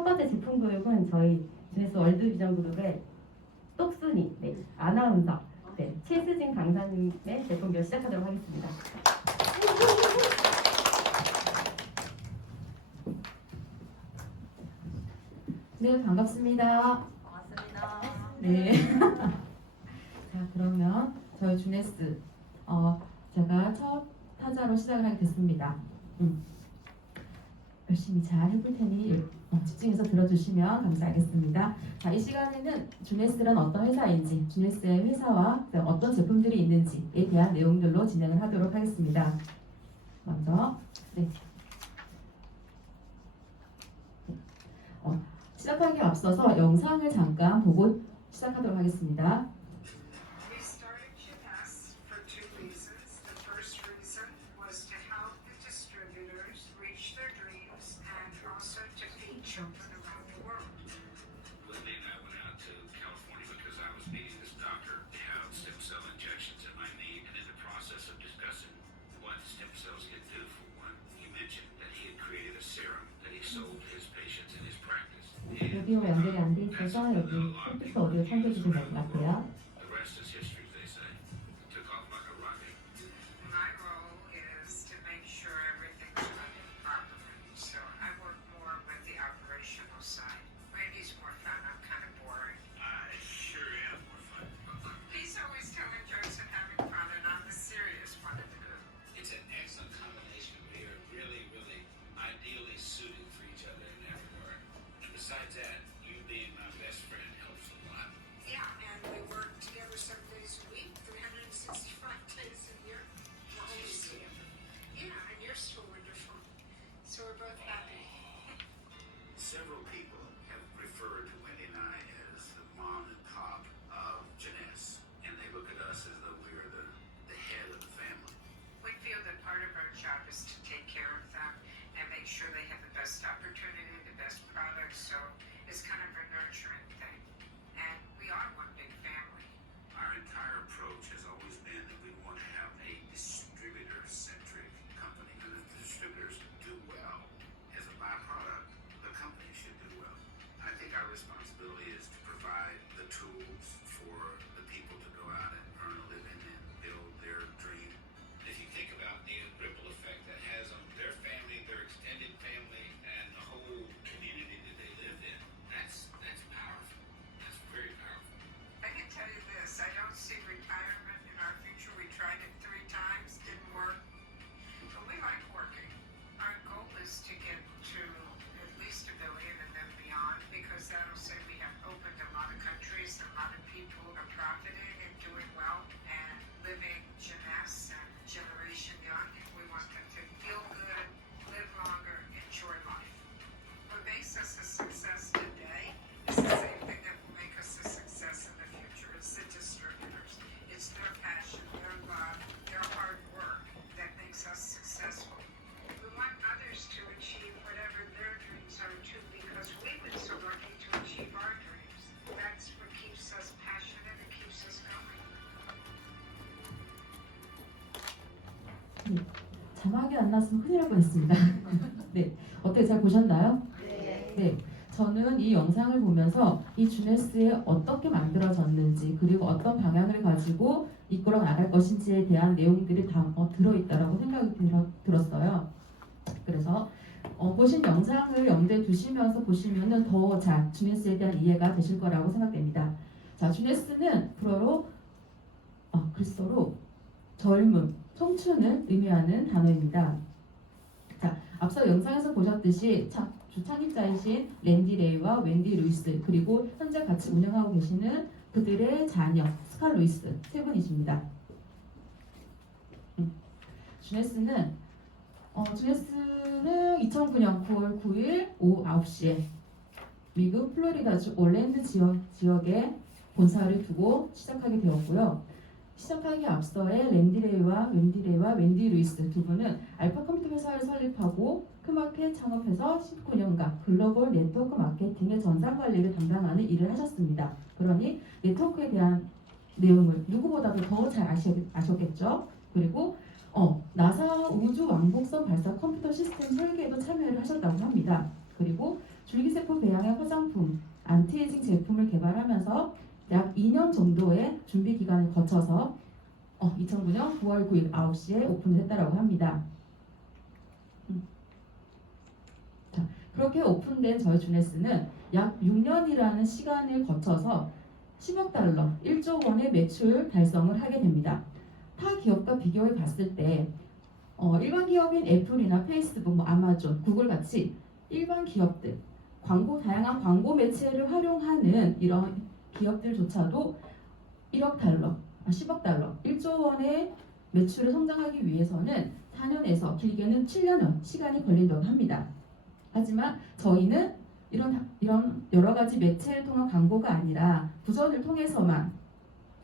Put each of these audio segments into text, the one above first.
첫 번째 제품 그룹은 저희 주네스 월드 비전 그룹의 똑순이 아나운서 최수진 강사님의 제품 몇 시작하도록 하겠습니다. 네, 반갑습니다. 반갑습니다. 네. 자, 그러면 저희 주네스 제가 첫 타자로 시작을 하게 됐습니다. 열심히 잘 해볼 테니 집중해서 들어주시면 감사하겠습니다. 자, 이 시간에는 주네스란 어떤 회사인지, 주네스의 회사와 어떤 제품들이 있는지에 대한 내용들로 진행을 하도록 하겠습니다. 먼저 시작하기에 앞서서 영상을 잠깐 보고 시작하도록 하겠습니다. We started Jeunesse for two reasons. The first reason was to help the distributors reach their dreams and also to feed children around the world. Lindy and I went out to California because I was meeting this doctor to have stem cell injections in my knee, and in the process of discussing what stem cells can do for one, he mentioned that he had created a serum that he sold to his patients in his practice. 오디오 연결이 안 돼 있어서 여기 컴퓨터 오디오 참조해주시면 될 것 같아요. The rest is history, as they say. It took off like a rocket. My role is to make sure everything's running properly. So I work more with the operational side. Randy's more fun. I'm kind of boring. I sure am more fun. He's always telling jokes and having fun, and I'm the serious one of the group. It's an excellent combination. We are really, really ideally suited for each other in that regard. And besides that, you being my best friend helps a lot. Yeah, and we work together 7 days a week, 365 days a year. We're always together. Yeah, and you're so wonderful. So we're both happy. Several people have referred to Wendy and I as the mom and pop of Jeunesse, and they look at us as though we are the head of the family. We feel that part of our job is to take care of them and make sure they have the best opportunity, the best products. So it's kind of a nurturing thing. And we are one big family. Our entire approach has always been that we want to have a distributor-centric company, and if the distributors do well as a byproduct, the company should do well. I think our responsibility is to provide the tools for the people to go out and earn a living and build their dream. If you think about the ripple effect that has on their family, their extended family, and the whole community that they live in, that's powerful. That's very powerful. I can tell you this, I don't see retirement in our future. We tried it 3 times, didn't work. But we like working. Our goal is to get to at least $1 billion and then beyond, because that'll say we have opened a lot of countries, a lot of people are profiting and doing well and living Jeunesse and Generation Young. We want them to feel good, live longer, enjoy life. What makes us a success today is the same thing that will make us a success in the future. It's the distributors. It's their passion, their love, their hard work that makes us successful. We want others to achieve whatever their dreams are too, because we've been so lucky to achieve our dreams. That's what keeps us passionate and keeps us going. 자막이 안 나왔으면 큰일 날 뻔했습니다. 네, 어떻게 잘 보셨나요? 네, 저는 이 영상을 보면서 이 주네스에 어떻게 만들어졌는지, 그리고 어떤 방향을 가지고 이끌어 나갈 것인지에 대한 내용들이 다 들어있다라고 생각이 들었어요. 그래서 보신 영상을 염두에 두시면서 보시면은 더 잘 주네스에 대한 이해가 되실 거라고 생각됩니다. 자, 주네스는 그리스어로 젊음, 청춘을 의미하는 단어입니다. 자, 앞서 영상에서 보셨듯이 주창립자이신 랜디 레이와 웬디 루이스, 그리고 현재 같이 운영하고 계시는 그들의 자녀 스칼 루이스 3분이십니다. 주네스는 2009년 9월 9일 오후 9시에 미국 플로리다주 올랜드 지역에 본사를 두고 시작하게 되었고요. 시작하기에 앞서의 랜디 레이와 웬디 루이스 두 분은 알파 컴퓨터 회사를 설립하고 크마켓 창업해서 19년간 글로벌 네트워크 마케팅의 전산 관리를 담당하는 일을 하셨습니다. 그러니 네트워크에 대한 내용을 누구보다도 더 잘 아셨겠죠. 그리고 나사 우주 왕복선 발사 컴퓨터 시스템 설계에도 참여를 하셨다고 합니다. 그리고 줄기세포 배양의 화장품, 안티에이징 제품을 개발하면서 약 2년 정도의 준비 기간을 거쳐서 2009년 9월 9일 9시에 오픈을 했다라고 합니다. 자, 그렇게 오픈된 저희 주네스는 약 6년이라는 시간을 거쳐서 10억 달러, 1조 원의 매출 달성을 하게 됩니다. 타 기업과 비교해 봤을 때 일반 기업인 애플이나 페이스북, 아마존, 구글 같이 일반 기업들, 다양한 광고 매체를 활용하는 이런 기업들조차도 1억 달러, 10억 달러, 1조 원의 매출을 성장하기 위해서는 4년에서 길게는 7년의 시간이 걸린다고 합니다. 하지만 저희는 이런 여러 가지 매체를 통한 광고가 아니라 부전을 통해서만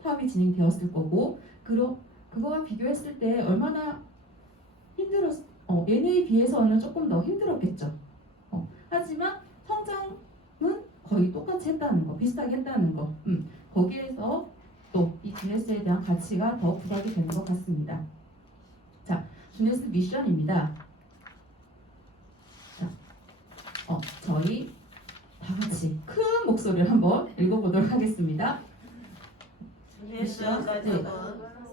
사업이 진행되었을 거고, 그거와 비교했을 때 얼마나 얘네에 비해서는 조금 더 힘들었겠죠. 하지만 성장은 거의 똑같이 했다는 거, 비슷하게 했다는 거. 거기에서 또 이 주네스에 대한 가치가 더 부각이 되는 것 같습니다. 자, 주네스 미션입니다. 자, 저희 다 같이 큰 목소리를 한번 읽어보도록 하겠습니다. 미션,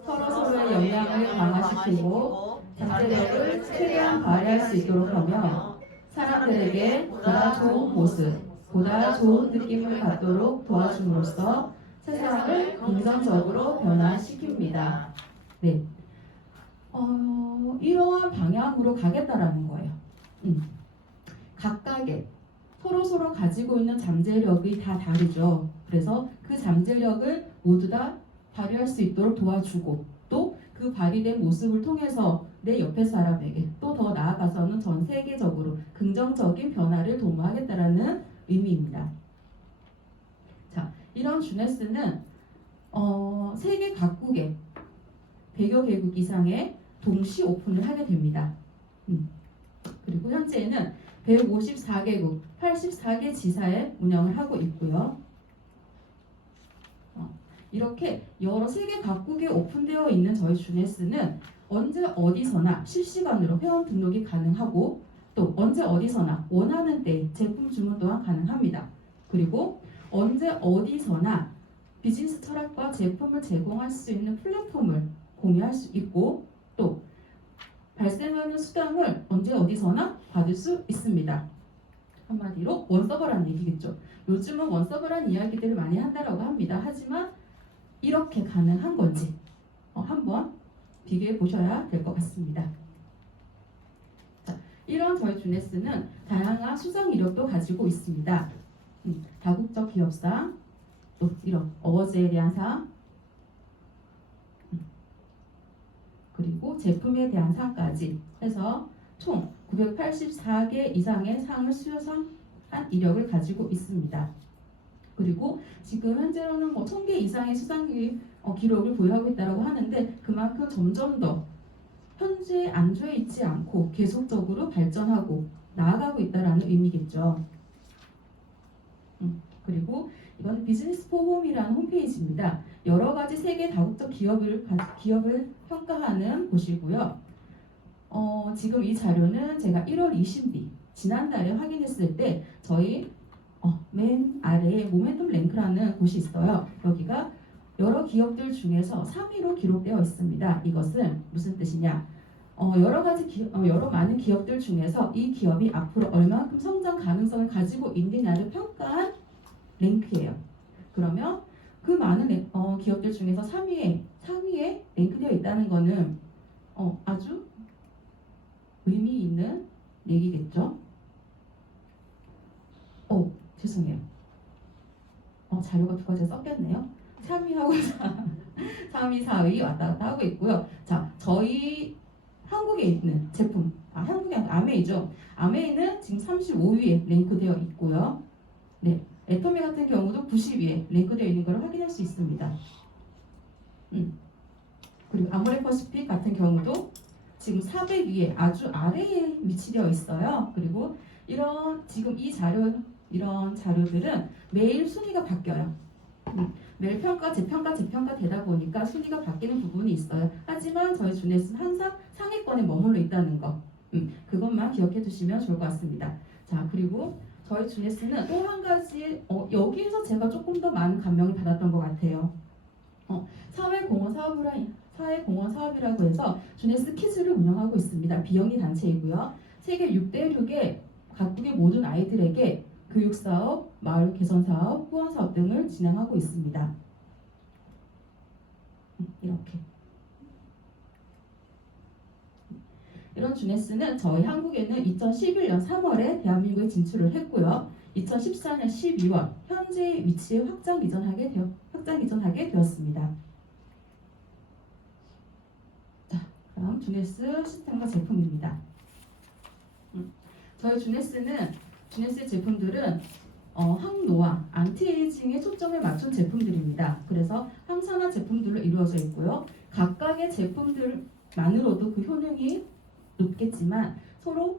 서로의 역량을 강화시키고 잠재력을 최대한 발휘할 수 있도록 하며 사람들에게 보다 좋은 모습, 보다 좋은 느낌을 갖도록 도와줌으로써 세상을 긍정적으로 변화시킵니다. 네, 이러한 방향으로 가겠다라는 거예요. 각각의 서로 가지고 있는 잠재력이 다 다르죠. 그래서 그 잠재력을 모두 다 발휘할 수 있도록 도와주고, 또 그 발휘된 모습을 통해서 내 옆에 사람에게, 또 더 나아가서는 전 세계적으로 긍정적인 변화를 도모하겠다라는 의미입니다. 자, 이런 주네스는 세계 각국의 100여 개국 이상의 동시 오픈을 하게 됩니다. 그리고 현재는 154개국, 84개 지사에 운영을 하고 있고요. 이렇게 여러 세계 각국에 오픈되어 있는 저희 주네스는 언제 어디서나 실시간으로 회원 등록이 가능하고, 또 언제 어디서나 원하는 때 제품 주문 또한 가능합니다. 그리고 언제 어디서나 비즈니스 철학과 제품을 제공할 수 있는 플랫폼을 공유할 수 있고, 또 발생하는 수당을 언제 어디서나 받을 수 있습니다. 한마디로 원서버라는 얘기겠죠. 요즘은 원서버라는 이야기들을 많이 한다라고 합니다. 하지만 이렇게 가능한 건지 한번 비교해 보셔야 될 것 같습니다. 자, 이런 저희 주네스는 다양한 수상 이력도 가지고 있습니다. 다국적 기업상, 또 이런 어워즈에 대한 상, 그리고 제품에 대한 상까지 해서 총 984개 이상의 상을 수여한 이력을 가지고 있습니다. 그리고 지금 현재로는 1000개 이상의 수상 기록을 보유하고 있다고 하는데, 그만큼 점점 더 현재 안주해 있지 않고 계속적으로 발전하고 나아가고 있다는 의미겠죠. 그리고 이건 비즈니스 포럼이라는 홈페이지입니다. 여러 가지 세계 다국적 기업을 평가하는 곳이고요. 지금 이 자료는 제가 1월 20일 지난달에 확인했을 때 저희 맨 아래에 모멘텀 랭크라는 곳이 있어요. 여기가 여러 기업들 중에서 3위로 기록되어 있습니다. 이것은 무슨 뜻이냐? 여러 많은 기업들 중에서 이 기업이 앞으로 얼마만큼 성장 가능성을 가지고 있느냐를 평가한 랭크예요. 그러면 그 많은 기업들 중에서 3위에 랭크되어 있다는 것은 아주 의미 있는 얘기겠죠. 죄송해요. 자료가 두 가지가 섞였네요. 3위하고 3위, 4위 왔다 갔다 하고 있고요. 자, 저희 한국에 있는 제품, 한국이 아니라 아메이죠. 아메이는 지금 35위에 랭크되어 있고요. 네, 애토미 같은 경우도 90위에 랭크되어 있는 걸 확인할 수 있습니다. 그리고 아모레퍼시픽 같은 경우도 지금 400위에 아주 아래에 위치되어 있어요. 그리고 지금 이런 자료들은 매일 순위가 바뀌어요. 매일 평가, 재평가 되다 보니까 순위가 바뀌는 부분이 있어요. 하지만 저희 주네스는 항상 상위권에 머물러 있다는 거, 그것만 기억해 두시면 좋을 것 같습니다. 자, 그리고 저희 주네스는 또 한 가지 여기에서 제가 조금 더 많은 감명을 받았던 것 같아요. 사회공헌 사업이라고 해서 주네스 키즈를 운영하고 있습니다. 비영리 단체이고요. 세계 6대륙의 각국의 모든 아이들에게 교육사업, 마을 개선사업, 후원사업 등을 진행하고 있습니다. 이렇게. 이런 주네스는 저희 한국에는 2011년 3월에 대한민국에 진출을 했고요. 2014년 12월 현재 위치에 확장 이전하게 되었습니다. 자, 그럼 주네스 시스템과 제품입니다. 저희 주네스 제품들은 항노화, 안티에이징에 초점을 맞춘 제품들입니다. 그래서 항산화 제품들로 이루어져 있고요. 각각의 제품들만으로도 그 효능이 높겠지만 서로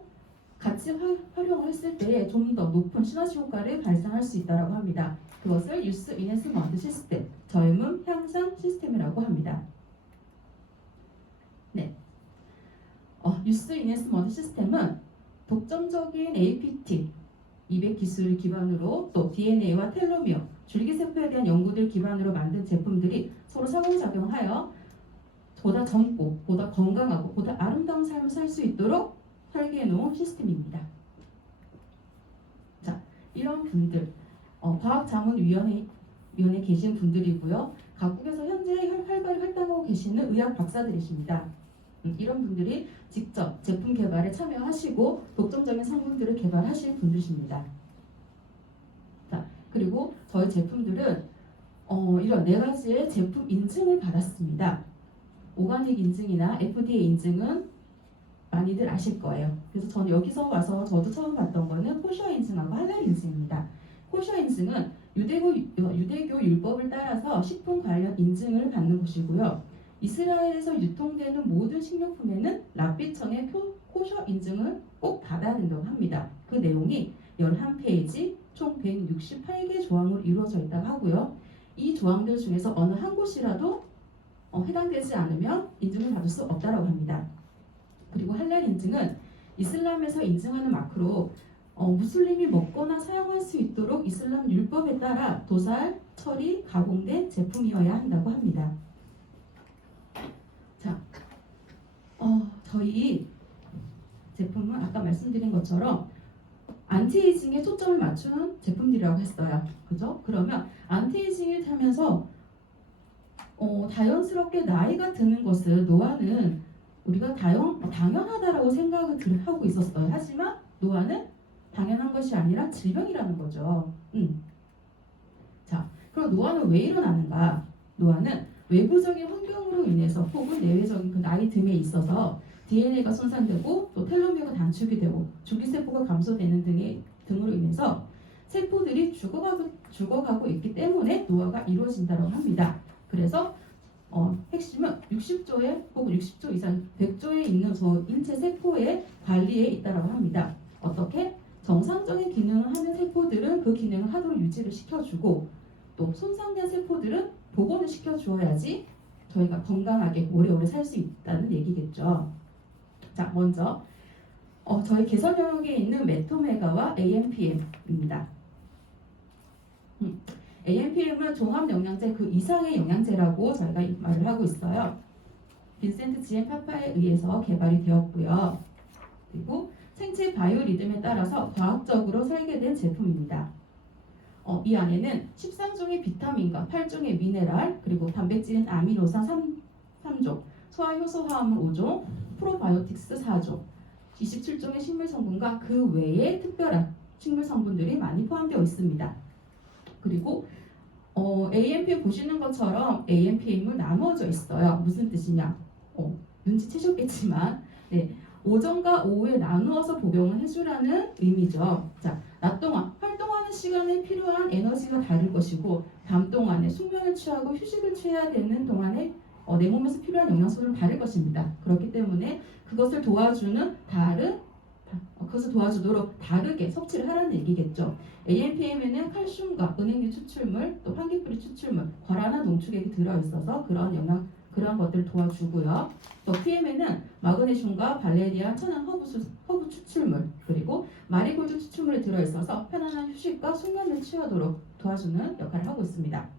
같이 활용을 했을 때에 좀 더 높은 시너지 효과를 발생할 수 있다고 합니다. 그것을 유스 인핸스먼트 시스템, 젊음 향상 시스템이라고 합니다. 네, 유스 인핸스먼트 시스템은 독점적인 APT, 200 기술을 기반으로 또 DNA와 텔로미어, 줄기세포에 대한 연구들 기반으로 만든 제품들이 서로 상호작용하여 보다 젊고, 보다 건강하고, 보다 아름다운 삶을 살 수 있도록 설계해 놓은 시스템입니다. 자, 이런 분들, 과학자문위원회에 계신 분들이고요. 각국에서 현재 활발히 활동하고 계시는 의학 박사들이십니다. 이런 분들이 직접 제품 개발에 참여하시고 독점적인 성분들을 개발하신 분들이십니다. 자, 그리고 저희 제품들은 이런 4가지의 제품 인증을 받았습니다. 오가닉 인증이나 FDA 인증은 많이들 아실 거예요. 그래서 저는 여기서 와서 저도 처음 봤던 거는 코셔 인증하고 할랄 인증입니다. 코셔 인증은 유대교 율법을 따라서 식품 관련 인증을 받는 곳이고요. 이스라엘에서 유통되는 모든 식료품에는 랍비청의 코셔 인증을 꼭 받아야 된다고 합니다. 그 내용이 11페이지, 총 168개 조항으로 이루어져 있다고 하고요. 이 조항들 중에서 어느 한 곳이라도 해당되지 않으면 인증을 받을 수 없다고 합니다. 그리고 할랄 인증은 이슬람에서 인증하는 마크로 무슬림이 먹거나 사용할 수 있도록 이슬람 율법에 따라 도살, 처리, 가공된 제품이어야 한다고 합니다. 자, 저희 제품은 아까 말씀드린 것처럼 안티에이징에 초점을 맞춘 제품들이라고 했어요. 그죠? 그러면 안티에이징을 하면서 자연스럽게 나이가 드는 것을 노화는 우리가 당연하다라고 생각을 하고 있었어요. 하지만 노화는 당연한 것이 아니라 질병이라는 거죠. 자, 그럼 노화는 왜 일어나는가? 노화는 외부적인 환경으로 인해서 혹은 내외적인 그 나이 듦에 있어서 DNA가 손상되고 또 텔로미어가 단축이 되고 줄기세포가 감소되는 등으로 인해서 세포들이 죽어가고 있기 때문에 노화가 이루어진다고 합니다. 그래서 핵심은 60조에 혹은 60조 이상 100조에 있는 저 인체 세포의 관리에 있다고 합니다. 어떻게? 정상적인 기능을 하는 세포들은 그 기능을 하도록 유지를 시켜주고 또 손상된 세포들은 복원을 시켜주어야지 저희가 건강하게 오래오래 살 수 있다는 얘기겠죠. 자, 먼저 저희 개선 영역에 있는 메토메가와 AMPM입니다. AMPM은 종합영양제 그 이상의 영양제라고 저희가 말을 하고 있어요. 빈센트 GM 파파에 의해서 개발이 되었고요. 그리고 생체 바이오 리듬에 따라서 과학적으로 설계된 제품입니다. 이 안에는 13종의 비타민과 8종의 미네랄, 그리고 단백질인 아미노산 3종, 소화효소 화합물 5종, 프로바이오틱스 4종, 27종의 식물 성분과 그 외의 특별한 식물 성분들이 많이 포함되어 있습니다. 그리고 AMPM 보시는 것처럼 AMPM을 나누어져 있어요. 무슨 뜻이냐? 눈치채셨겠지만 네, 오전과 오후에 나누어서 복용을 해주라는 의미죠. 자, 낮 동안 활동하는 시간에 필요한 에너지가 다를 것이고 밤 동안에 숙면을 취하고 휴식을 취해야 되는 동안에 내 몸에서 필요한 영양소는 다를 것입니다. 그렇기 때문에 그것을 도와주도록 다르게 섭취를 하라는 얘기겠죠. AMPM에는 칼슘과 은행류 추출물, 또 환기뿌리 추출물, 과란화 농축액이 들어있어서 그런 것들을 도와주고요. 또 PM에는 마그네슘과 발레리아, 천연 허브수 허브 추출물 그리고 마리골드 추출물이 들어있어서 편안한 휴식과 숙면을 취하도록 도와주는 역할을 하고 있습니다.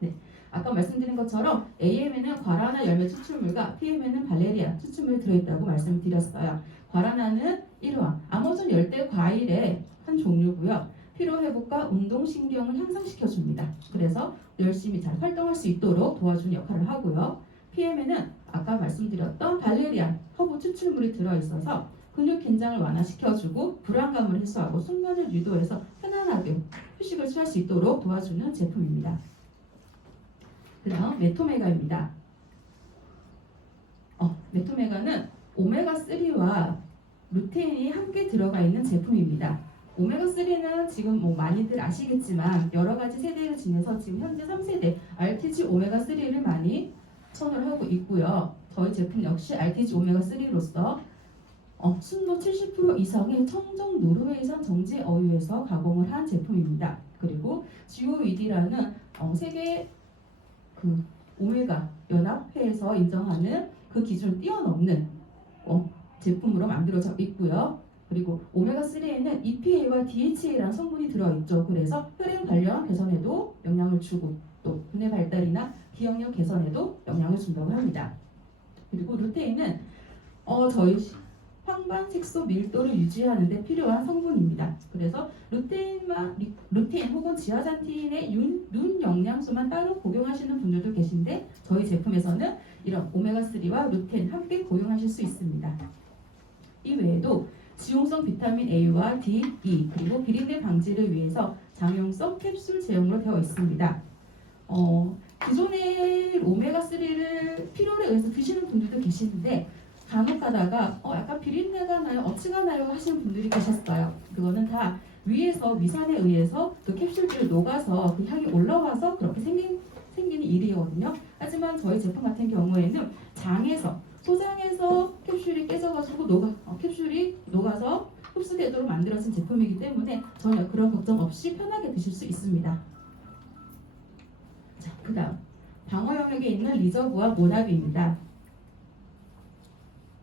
네, 아까 말씀드린 것처럼 AM에는 과라나 열매 추출물과 PM에는 발레리아 추출물이 들어있다고 말씀드렸어요. 과라나는 일호암, 아마존 열대 과일의 한 종류고요. 피로회복과 운동신경을 향상시켜줍니다. 그래서 열심히 잘 활동할 수 있도록 도와주는 역할을 하고요. PM에는 아까 말씀드렸던 발레리안 허브 추출물이 들어있어서 근육 긴장을 완화시켜주고 불안감을 해소하고 숙면을 유도해서 편안하게 휴식을 취할 수 있도록 도와주는 제품입니다. 그 다음 메토메가입니다. 메토메가는 오메가3와 루테인이 함께 들어가 있는 제품입니다. 오메가3는 지금 뭐 많이들 아시겠지만 여러 가지 세대를 지내서 지금 현재 3세대 RTG 오메가3를 많이 선호를 하고 있고요. 저희 제품 역시 RTG 오메가3로서 순도 70% 이상의 청정 노르웨이산 정제 어유에서 가공을 한 제품입니다. 그리고 GOED라는 세계 그 오메가 연합회에서 인정하는 그 기준을 뛰어넘는 제품으로 만들어져 있고요. 그리고 오메가3에는 EPA와 DHA라는 성분이 들어있죠. 그래서 혈행 관련 개선에도 영향을 주고 또 두뇌 발달이나 기억력 개선에도 영향을 준다고 합니다. 그리고 루테인은 저희 황반 색소 밀도를 유지하는 데 필요한 성분입니다. 그래서 루테인 혹은 지아잔틴의 눈 영양소만 따로 복용하시는 분들도 계신데 저희 제품에서는 이런 오메가3와 루테인 함께 복용하실 수 있습니다. 이 외에도 지용성 비타민 A와 D, E 그리고 비린내 방지를 위해서 장용성 캡슐 제형으로 되어 있습니다. 기존의 오메가3를 필요에 의해서 드시는 분들도 계시는데 간혹 가다가 약간 비린내가 나요, 어치가 나요 하시는 분들이 계셨어요. 그거는 다 위에서 위산에 의해서 그 캡슐들이 녹아서 그 향이 올라와서 그렇게 생기는 일이거든요. 하지만 저희 제품 같은 경우에는 소장에서 캡슐이 깨져가지고 캡슐이 녹아서 흡수되도록 만들어진 제품이기 때문에 전혀 그런 걱정 없이 편하게 드실 수 있습니다. 자, 그 다음 방어 영역에 있는 리저브와 모나비입니다.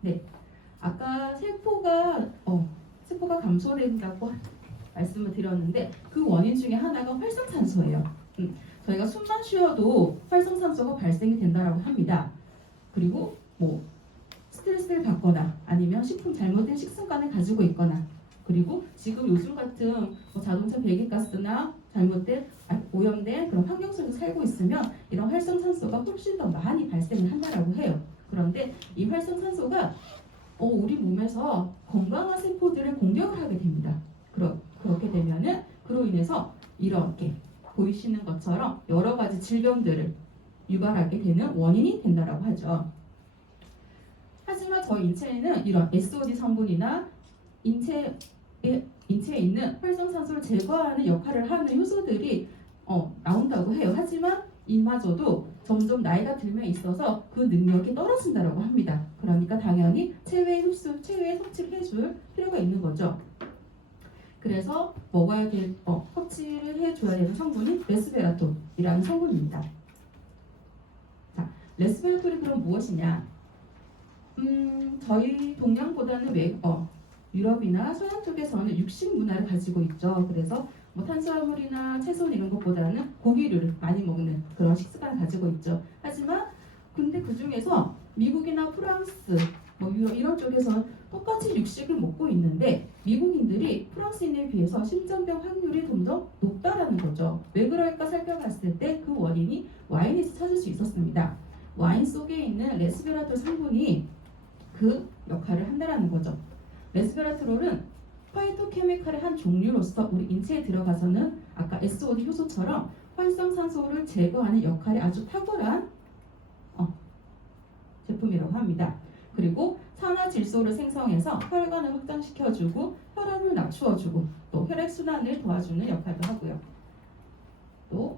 네, 아까 세포가 감소된다고 말씀을 드렸는데 그 원인 중에 하나가 활성산소예요. 저희가 숨만 쉬어도 활성산소가 발생이 된다고 합니다. 그리고 스트레스를 받거나 아니면 잘못된 식습관을 가지고 있거나 그리고 지금 요즘 같은 자동차 배기가스나 잘못된 오염된 그런 환경 속에서 살고 있으면 이런 활성산소가 훨씬 더 많이 발생을 한다고 해요. 그런데 이 활성산소가 우리 몸에서 건강한 세포들을 공격을 하게 됩니다. 그렇게 되면은 그로 인해서 이렇게 보이시는 것처럼 여러 가지 질병들을 유발하게 되는 원인이 된다고 하죠. 하지만 저희 인체에는 이런 SOD 성분이나 인체에 있는 활성산소를 제거하는 역할을 하는 효소들이 나온다고 해요. 하지만 이마저도 점점 나이가 들면 있어서 그 능력이 떨어진다고 합니다. 그러니까 당연히 체외에 섭취를 해줄 필요가 있는 거죠. 그래서 섭취를 해줘야 되는 성분이 레스베라톨이라는 성분입니다. 자, 레스베라톨이 그럼 무엇이냐? 저희 동양보다는 유럽이나 서양 쪽에서는 육식 문화를 가지고 있죠. 그래서 탄수화물이나 채소 이런 것보다는 고기류를 많이 먹는 그런 식습관을 가지고 있죠. 하지만 근데 그 중에서 미국이나 프랑스, 유럽 이런 쪽에서 똑같이 육식을 먹고 있는데 미국인들이 프랑스인에 비해서 심장병 확률이 좀 더 높다라는 거죠. 왜 그럴까 살펴봤을 때 그 원인이 와인에서 찾을 수 있었습니다. 와인 속에 있는 레스베라톨 성분이 그 역할을 한다라는 거죠. 레스베라트롤은 파이토케미칼의 한 종류로서 우리 인체에 들어가서는 아까 SOD 효소처럼 활성산소를 제거하는 역할이 아주 탁월한 제품이라고 합니다. 그리고 산화질소를 생성해서 혈관을 확장시켜주고 혈압을 낮추어주고 또 혈액순환을 도와주는 역할도 하고요. 또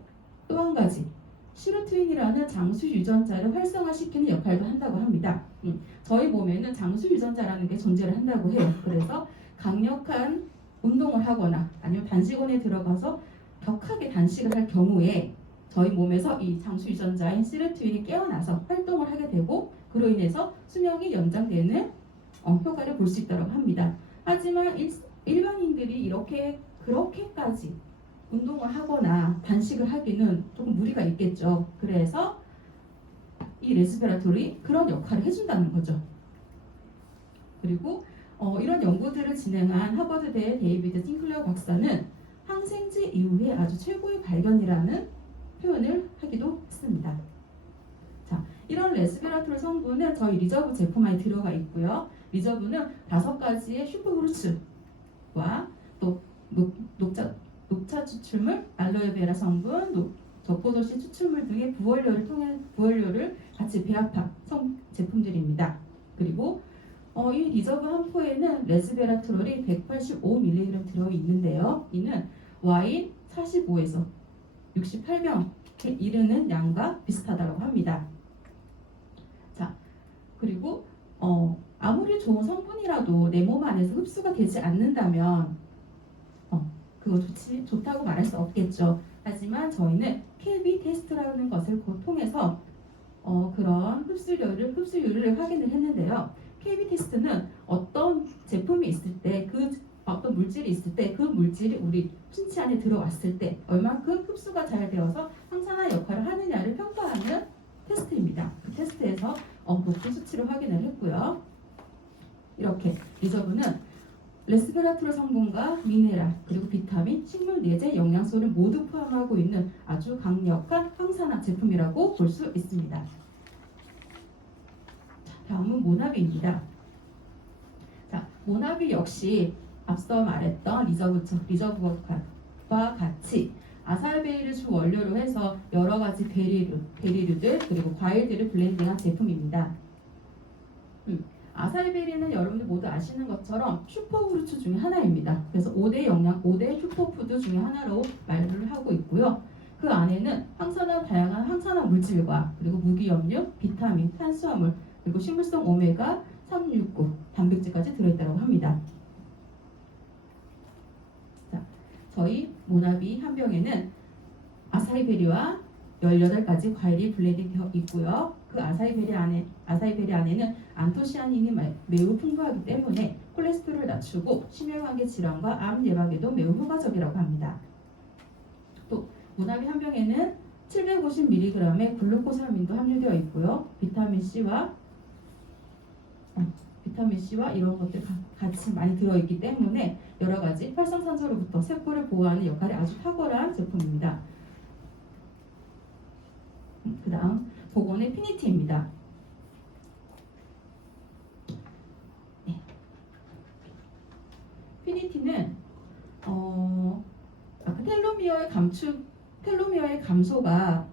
한 가지 시루트윈이라는 장수 유전자를 활성화시키는 역할도 한다고 합니다. 저희 몸에는 장수 유전자라는 게 존재를 한다고 해요. 그래서 강력한 운동을 하거나 아니면 단식원에 들어가서 격하게 단식을 할 경우에 저희 몸에서 이 장수 유전자인 시루트윈이 깨어나서 활동을 하게 되고 그로 인해서 수명이 연장되는 효과를 볼 수 있다고 합니다. 하지만 일반인들이 그렇게까지 운동을 하거나 단식을 하기는 조금 무리가 있겠죠. 그래서 이 레스베라톨이 그런 역할을 해준다는 거죠. 그리고 이런 연구들을 진행한 하버드대의 데이비드 싱클레어 박사는 항생제 이후에 아주 최고의 발견이라는 표현을 하기도 했습니다. 자, 이런 레스베라톨 성분은 저희 리저브 제품 안에 들어가 있고요. 리저브는 5가지의 슈퍼후르츠와 또 녹차 추출물, 알로에베라 성분, 적포도씨 추출물 등의 부원료를 같이 배합한 제품들입니다. 그리고 이 리저브 한 포에는 레스베라트롤이 185mg 들어있는데요. 이는 와인 45에서 68병에 이르는 양과 비슷하다고 합니다. 자, 그리고 아무리 좋은 성분이라도 내 몸 안에서 흡수가 되지 않는다면 그거 좋다고 말할 수 없겠죠. 하지만 저희는 켈비 테스트라는 것을 통해서 그런 흡수율을 확인을 했는데요. 켈비 테스트는 어떤 제품이 있을 때 어떤 물질이 있을 때 그 물질이 우리 신체 안에 들어왔을 때 얼만큼 흡수가 잘 되어서 항산화 역할을 하느냐를 평가하는 테스트입니다. 그 테스트에서 높은 수치를 확인을 했고요. 이렇게 리저브는 레스베라트롤 성분과 미네랄 그리고 비타민, 식물 내재 영양소를 모두 포함하고 있는 아주 강력한 항산화 제품이라고 볼 수 있습니다. 다음은 모나비입니다. 자, 모나비 역시 앞서 말했던 리저브와 같이 아살베리를 주 원료로 해서 여러 가지 베리류들 그리고 과일들을 블렌딩한 제품입니다. 아살베리는 여러분들 모두 아시는 것처럼 슈퍼후르츠 중에 하나입니다. 그래서 5대 슈퍼푸드 중에 하나로 말을 하고 있고요. 그 안에는 다양한 항산화 물질과 그리고 무기염류, 비타민, 탄수화물, 그리고 식물성 오메가 3, 6, 9 단백질까지 들어있다고 합니다. 자, 저희 모나비 한 병에는 아사이베리와 18가지 과일이 블렌딩되어 있고요. 그 아사이베리 안에는 안토시아닌이 매우 풍부하기 때문에 콜레스테롤을 낮추고 심혈관계 질환과 암 예방에도 매우 효과적이라고 합니다. 또 모나비 한 병에는 750mg의 글루코사민도 함유되어 있고요. 비타민 C와 이런 것들 같이 많이 들어있기 때문에 여러 가지 활성산소로부터 세포를 보호하는 역할이 아주 탁월한 제품입니다. 그 다음 보건의 피니티입니다. 네. 피니티는 아까 텔로미어의 감소가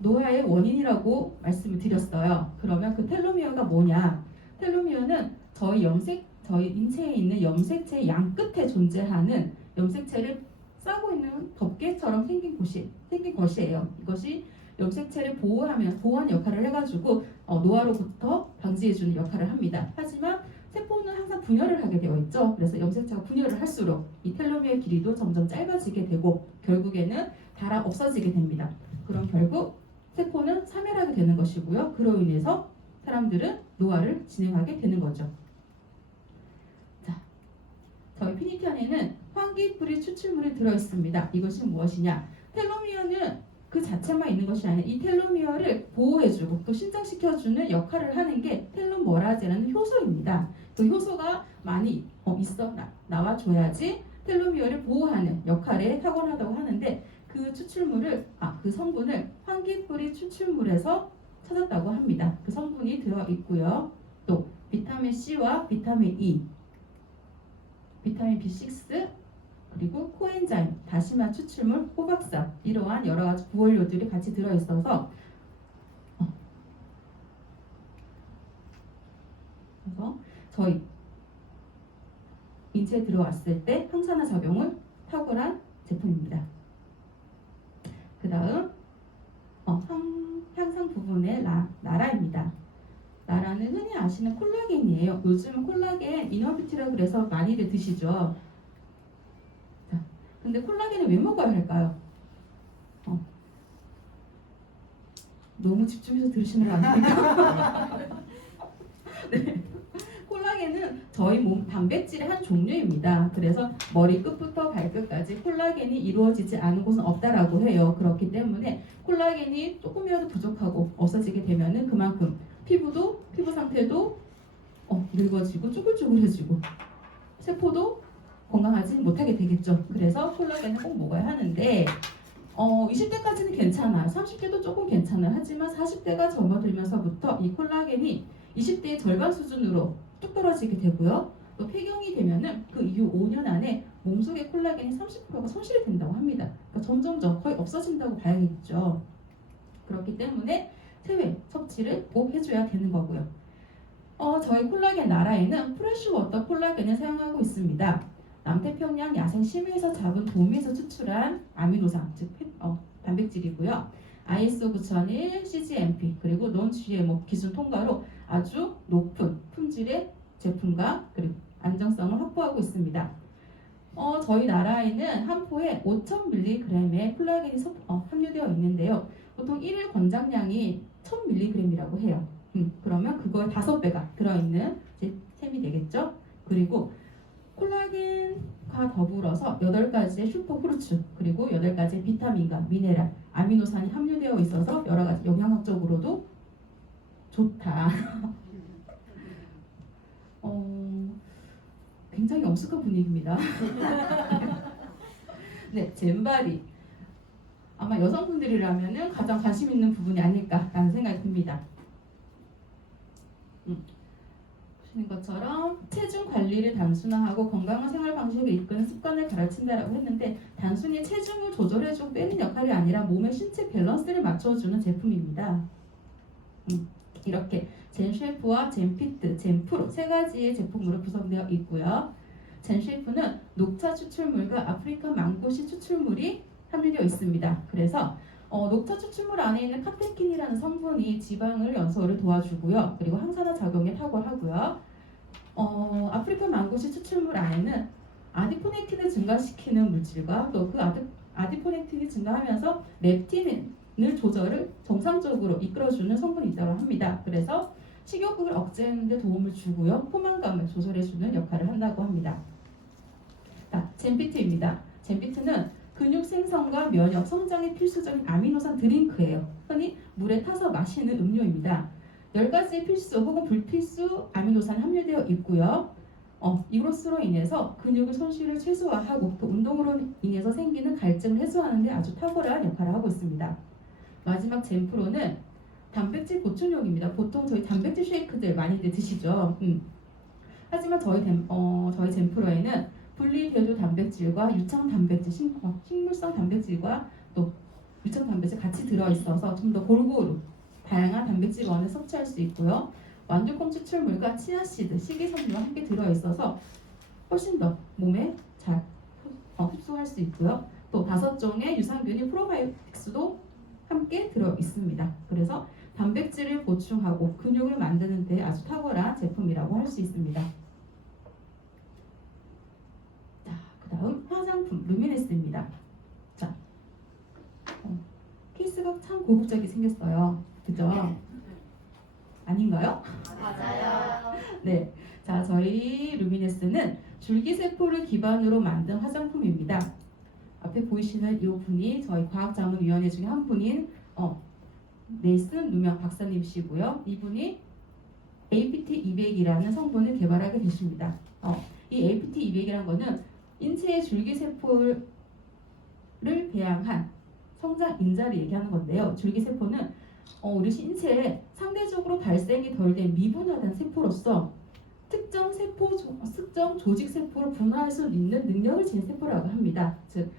노화의 원인이라고 말씀을 드렸어요. 그러면 그 텔로미어가 뭐냐? 텔로미어는 저희 인체에 있는 염색체의 양 끝에 존재하는 염색체를 싸고 있는 덮개처럼 생긴 것이에요. 이것이 염색체를 보호하는 역할을 해가지고 노화로부터 방지해주는 역할을 합니다. 하지만 세포는 항상 분열을 하게 되어 있죠. 그래서 염색체가 분열을 할수록 이 텔로미어의 길이도 점점 짧아지게 되고 결국에는 닳아 없어지게 됩니다. 그럼 결국 세포는 사멸하게 되는 것이고요. 그로 인해서 사람들은 노화를 진행하게 되는 거죠. 자, 저희 피니티 안에는 환기뿌리 추출물이 들어있습니다. 이것이 무엇이냐? 텔로미어는 그 자체만 있는 것이 아니라 이 텔로미어를 보호해주고 또 신장시켜주는 역할을 하는 게 텔로머라제라는 효소입니다. 그 효소가 많이 나와줘야지 텔로미어를 보호하는 역할에 탁월하다고 하는데 그 성분을 환기뿌리 추출물에서 찾았다고 합니다. 그 성분이 들어있고요. 또 비타민 C와 비타민 E, 비타민 B6 그리고 코엔자임, 다시마 추출물, 호박산 이러한 여러 가지 부원료들이 같이 들어있어서 그래서 저희 인체에 들어왔을 때 항산화 작용을 탁월한 제품입니다. 그 다음 향상 부분의 나라입니다. 나라는 흔히 아시는 콜라겐이에요. 요즘 콜라겐 이너뷰티라고 그래서 많이들 드시죠. 근데 콜라겐을 왜 먹어야 할까요? 너무 집중해서 들으시는 거 아닙니까? 네. 콜라겐은 저희 몸 단백질의 한 종류입니다. 그래서 머리 끝부터 발끝까지 콜라겐이 이루어지지 않은 곳은 없다라고 해요. 그렇기 때문에 콜라겐이 조금이라도 부족하고 없어지게 되면은 그만큼 피부 상태도 늙어지고 쭈글쭈글해지고 세포도 건강하지 못하게 되겠죠. 그래서 콜라겐을 꼭 먹어야 하는데 20대까지는 괜찮아. 30대도 조금 괜찮아. 하지만 40대가 접어들면서부터 이 콜라겐이 20대의 절반 수준으로 뚝 떨어지게 되고요. 또 폐경이 되면은 그 이후 5년 안에 몸속의 콜라겐이 30%가 손실이 된다고 합니다. 그러니까 점점점 거의 없어진다고 봐야겠죠. 그렇기 때문에 세외 섭취를 꼭 해줘야 되는 거고요. 저희 콜라겐 나라에는 프레쉬워터 콜라겐을 사용하고 있습니다. 남태평양 야생 심해에서 잡은 도미에서 추출한 아미노산, 즉 단백질이고요. ISO 9001, CGMP 그리고 non-GMO 기준 통과로 아주 높은 품질의 제품과 그리고 안정성을 확보하고 있습니다. 저희 나라에는 한 포에 5,000mg의 콜라겐이 함유되어 있는데요. 보통 1일 권장량이 1,000mg이라고 해요. 그러면 그거의 5배가 들어있는 셈이 되겠죠. 그리고 콜라겐과 더불어서 8가지의 슈퍼프루츠 그리고 8가지의 비타민과 미네랄, 아미노산이 함유되어 있어서 여러 가지 영양학적으로도 좋다. 굉장히 엄숙한 분위기입니다. 네, 젠바디. 아마 여성분들이라면 가장 관심 있는 부분이 아닐까라는 생각이 듭니다. 보시는 것처럼 체중 관리를 단순화하고 건강한 생활 방식을 이끄는 습관을 가르친다라고 했는데 단순히 체중을 조절해주고 빼는 역할이 아니라 몸의 신체 밸런스를 맞춰주는 제품입니다. 이렇게 젠쉐프와 젠피트, 젠프로 세 가지의 제품으로 구성되어 있고요. 젠쉐프는 녹차 추출물과 아프리카 망고씨 추출물이 함유되어 있습니다. 그래서 녹차 추출물 안에 있는 카테킨이라는 성분이 지방을 연소를 도와주고요. 그리고 항산화 작용에 탁월하고요. 아프리카 망고씨 추출물 안에는 아디포넥틴을 증가시키는 물질과 또 그 아디포넥틴이 증가하면서 렙틴을 조절을 정상적으로 이끌어주는 성분이 있다고 합니다. 그래서 식욕을 억제하는 데 도움을 주고요. 포만감을 조절해주는 역할을 한다고 합니다. 젠피트입니다. 젠피트는 근육 생성과 면역, 성장에 필수적인 아미노산 드링크예요. 흔히 물에 타서 마시는 음료입니다. 10가지의 필수 혹은 불필수 아미노산이 함유되어 있고요. 이로써 인해서 근육의 손실을 최소화하고 또 운동으로 인해서 생기는 갈증을 해소하는 데 아주 탁월한 역할을 하고 있습니다. 마지막 젠프로는 단백질 보충용입니다. 보통 저희 단백질 쉐이크들 많이들 드시죠. 하지만 저희 젠프로에는 분리대두 단백질과 유청 단백질, 식물성 단백질과 또 유청 단백질 같이 들어있어서 좀 더 골고루 다양한 단백질원을 섭취할 수 있고요. 완두콩 추출물과 치아씨드, 식이섬유와 함께 들어있어서 훨씬 더 몸에 잘 흡수할 수 있고요. 또 5종의 유산균인 프로바이오틱스도 함께 들어있습니다. 그래서 단백질을 보충하고 근육을 만드는 데 아주 탁월한 제품이라고 할 수 있습니다. 다음 화장품 루미네스입니다. 자, 케이스가 참 고급지게 생겼어요. 그죠? 아닌가요? 맞아요. 네. 자, 저희 루미네스는 줄기세포를 기반으로 만든 화장품입니다. 앞에 보이시는 이 분이 저희 과학자문위원회 중에 한 분인 넬슨 누명 박사님이시고요. 이분이 APT200이라는 성분을 개발하게 되십니다. 이 APT200이라는 거는 인체의 줄기세포를 배양한 성장 인자를 얘기하는 건데요. 줄기세포는 우리 신체에 상대적으로 발생이 덜 된 미분화된 세포로서 특정 조직 세포를 분화할 수 있는 능력을 지닌 세포라고 합니다. 즉,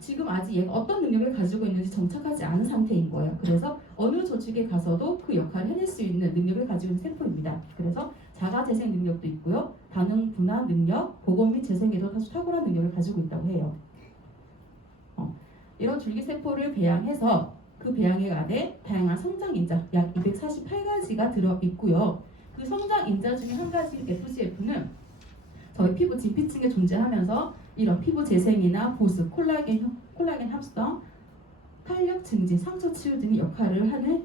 지금 아직 얘가 어떤 능력을 가지고 있는지 정착하지 않은 상태인 거예요. 그래서 어느 조직에 가서도 그 역할을 해낼 수 있는 능력을 가지고 있는 세포입니다. 그래서 자가 재생 능력도 있고요. 반응 분화 능력, 복원 및 재생에도 아주 탁월한 능력을 가지고 있다고 해요. 이런 줄기세포를 배양해서 그 배양액 안에 다양한 성장인자 약 248가지가 들어있고요. 그 성장인자 중에 한 가지인 FGF는 저희 피부 진피층에 존재하면서 이런 피부 재생이나 보습, 콜라겐 합성, 탄력 증진, 상처 치유 등의 역할을 하는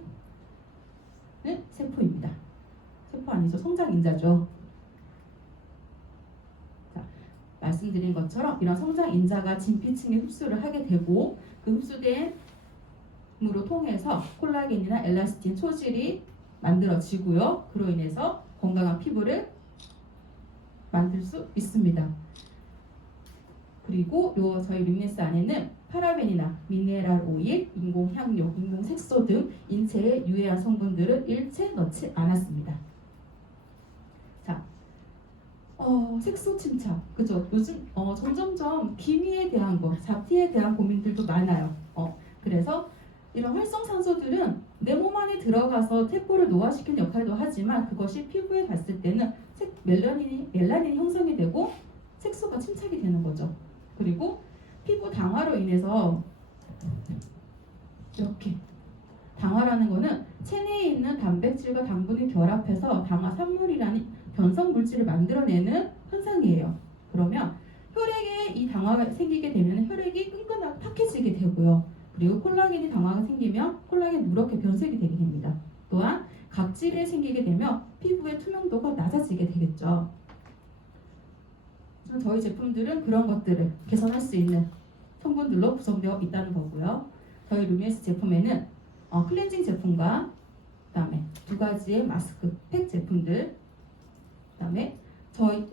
세포입니다. 세포 아니죠. 성장인자죠. 자, 말씀드린 것처럼 이런 성장인자가 진피층에 흡수를 하게 되고 그 흡수된 물로 통해서 콜라겐이나 엘라스틴 소질이 만들어지고요. 그로 인해서 건강한 피부를 만들 수 있습니다. 그리고 요 저희 림네스 안에는 파라벤이나 미네랄 오일, 인공 향료, 인공 색소 등 인체에 유해한 성분들을 일체 넣지 않았습니다. 자, 색소 침착, 그죠? 요즘 점점점 기미에 대한 거, 잡티에 대한 고민들도 많아요. 그래서 이런 활성산소들은 내 몸 안에 들어가서 세포를 노화시키는 역할도 하지만 그것이 피부에 닿았을 때는 멜라닌이 형성이 되고 색소가 침착이 되는 거죠. 그리고 피부 당화로 인해서 이렇게 당화라는 거는 체내에 있는 단백질과 당분이 결합해서 당화 산물이라는 변성 물질을 만들어내는 현상이에요. 그러면 혈액에 이 당화가 생기게 되면 혈액이 끈끈하게 탁해지게 되고요. 그리고 콜라겐이 당화가 생기면 콜라겐이 누렇게 변색이 되게 됩니다. 또한 각질이 생기게 되면 피부의 투명도가 낮아지게 되겠죠. 저희 제품들은 그런 것들을 개선할 수 있는 성분들로 구성되어 있다는 거고요. 저희 루미에스 제품에는 클렌징 제품과 그다음에 두 가지의 마스크, 팩 제품들, 그다음에 저희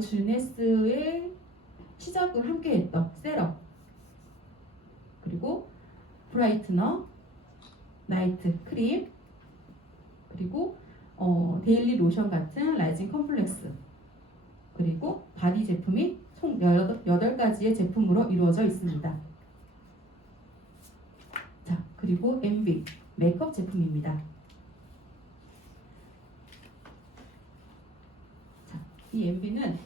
주네스의 시작을 함께했던 세럼, 그리고 브라이트너, 나이트 크림, 그리고 데일리 로션 같은 라이징 컴플렉스, 그리고 바디 제품이 총 8가지의 제품으로 이루어져 있습니다. 자, 그리고 MB 메이크업 제품입니다. 자, 이 MB는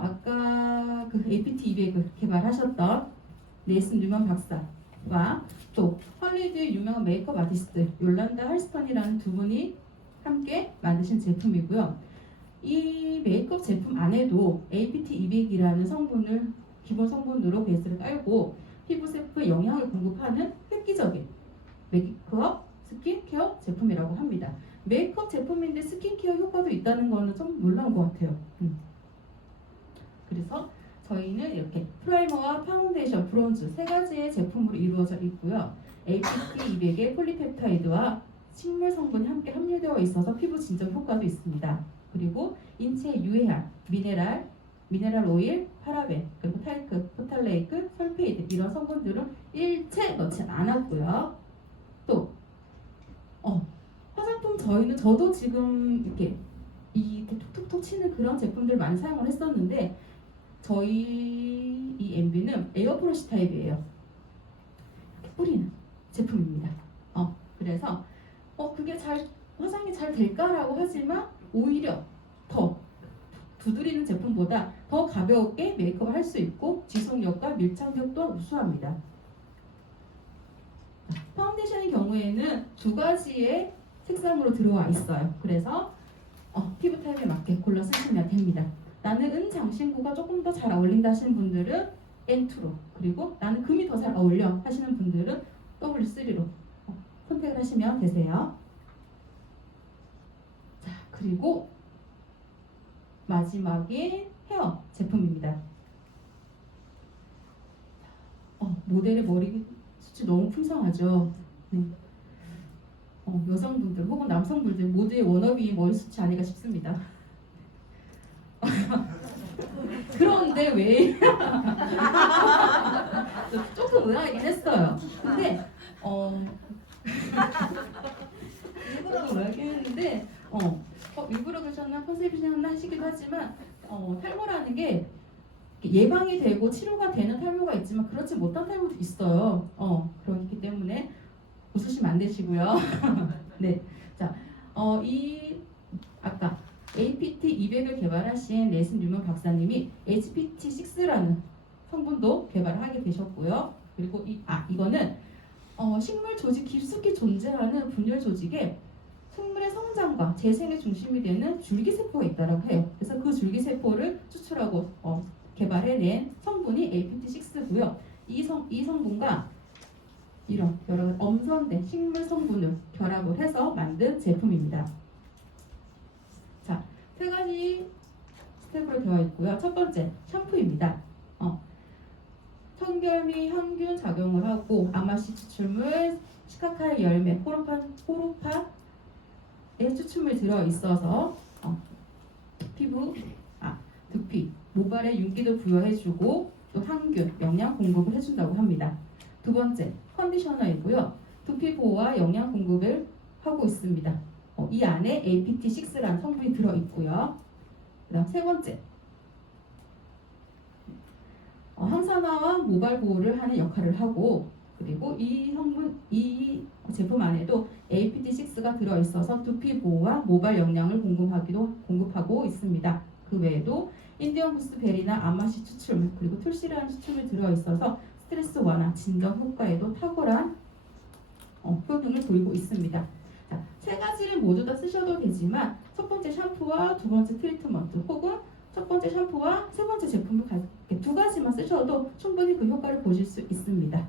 아까 그 APT200을 개발하셨던 네이슨 뉴먼 박사와 또 헐리우드의 유명한 메이크업 아티스트 욜란다 할스턴이라는 두 분이 함께 만드신 제품이고요. 이 메이크업 제품 안에도 APT200이라는 성분을 기본 성분으로 베이스를 깔고 피부 세포에 영양을 공급하는 획기적인 메이크업 스킨케어 제품이라고 합니다. 메이크업 제품인데 스킨케어 효과도 있다는 거는 좀 놀라운 것 같아요. 그래서 저희는 이렇게 프라이머와 파운데이션, 브론즈 세 가지의 제품으로 이루어져 있고요. APT200의 폴리펩타이드와 식물 성분이 함께 함유되어 있어서 피부 진정 효과도 있습니다. 그리고 인체에 유해한 미네랄 오일, 파라벤, 그리고 탈크, 포탈레이크, 설페이드 이런 성분들은 일체 넣지 않았고요. 또 화장품 저도 지금 이렇게 톡톡톡 치는 그런 제품들 많이 사용을 했었는데 저희 이 MB는 에어브러시 타입이에요. 이렇게 뿌리는 제품입니다. 그래서 그게 화장이 잘 될까라고 하지만 오히려 더 두드리는 제품보다 더 가볍게 메이크업을 할 수 있고 지속력과 밀착력도 우수합니다. 파운데이션의 경우에는 두 가지의 색상으로 들어와 있어요. 그래서 피부 타입에 맞게 골라 쓰시면 됩니다. 나는 은장신구가 조금 더 잘 어울린다 하시는 분들은 N2로, 그리고 나는 금이 더 잘 어울려 하시는 분들은 W3로 선택을 하시면 되세요. 자, 그리고 마지막에 헤어 제품입니다. 모델의 머리 숱이 너무 풍성하죠. 네. 여성분들 혹은 남성분들 모두의 워너비 머리숱이 아닐까 싶습니다. 그런데 왜 조금 의아하긴 했어요. 근데 일부러 의아하긴 했는데 일부러 그러셨나 컨셉이셨나 하시기도 하지만 탈모라는 게 예방이 되고 치료가 되는 탈모가 있지만 그렇지 못한 탈모도 있어요. 그렇기 때문에 웃으시면 안 되시고요. 네, 자, 아까 APT200을 개발하신 네이슨 뉴먼 박사님이 HPT6라는 성분도 개발하게 되셨고요. 그리고 이거는 식물 조직 깊숙이 존재하는 분열 조직에 식물의 성장과 재생의 중심이 되는 줄기세포가 있다고 해요. 그래서 그 줄기세포를 추출하고 개발해낸 성분이 APT6고요. 이 성분과 이런 여러 엄선된 식물 성분을 결합을 해서 만든 제품입니다. 자, 세 가지 스텝으로 되어 있고요. 첫 번째, 샴푸입니다. 청결 및 항균 작용을 하고 아마씨 추출물, 시카카의 열매, 호로파의 추출물이 들어 있어서 두피, 모발에 윤기도 부여해주고 또 항균, 영양 공급을 해준다고 합니다. 두 번째, 컨디셔너이고요. 두피 보호와 영양 공급을 하고 있습니다. 이 안에 APT6라는 성분이 들어 있고요. 그다음 세 번째, 항산화와 모발 보호를 하는 역할을 하고, 그리고 이 제품 안에도 APT6가 들어 있어서 두피 보호와 모발 영양을 공급하고 있습니다. 그 외에도 인디언 구스베리나 아마씨 추출물 그리고 툴시라는 추출물이 들어 있어서 스트레스 완화, 진정 효과에도 탁월한 효능을 보이고 있습니다. 자, 세 가지를 모두 다 쓰셔도 되지만 첫 번째 샴푸와 두 번째 트리트먼트 혹은 첫 번째 샴푸와 세 번째 제품을 두 가지만 쓰셔도 충분히 그 효과를 보실 수 있습니다.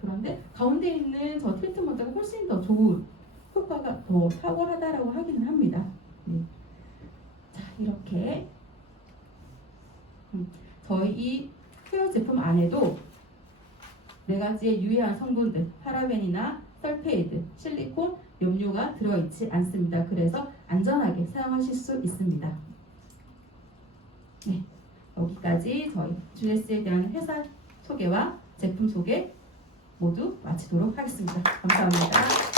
그런데 가운데 있는 저 트리트먼트가 훨씬 더 좋은 효과가 더 탁월하다라고 하기는 합니다. 네. 자, 이렇게 저희 이 헤어 제품 안에도 네 가지의 유해한 성분들, 파라벤이나 설페이드, 실리콘, 염료가 들어있지 않습니다. 그래서 안전하게 사용하실 수 있습니다. 네, 여기까지 저희 GS에 대한 회사 소개와 제품 소개 모두 마치도록 하겠습니다. 감사합니다.